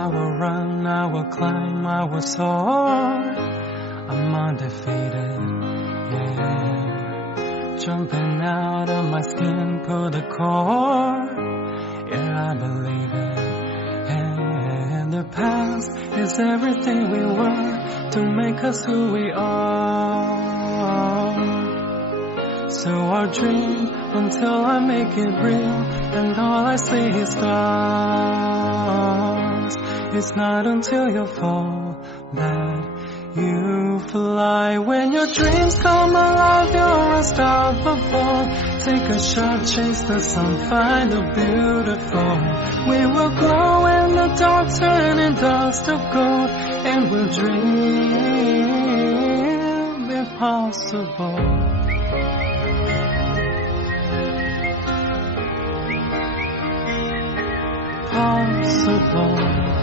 I will run, I will climb, I will soar. I'm undefeated, yeah. Jumping out of my skin, pull the cord. Yeah, I believe it. And the past is everything we were to make us who we are. So I'll dream until I make it real, and all I see is stars. It's not until you fall that you fly. When your dreams come alive, you're unstoppable. Take a shot, chase the sun, find the beautiful. We will glow in the dark, turning dust to gold, and we'll dream impossible. Possible.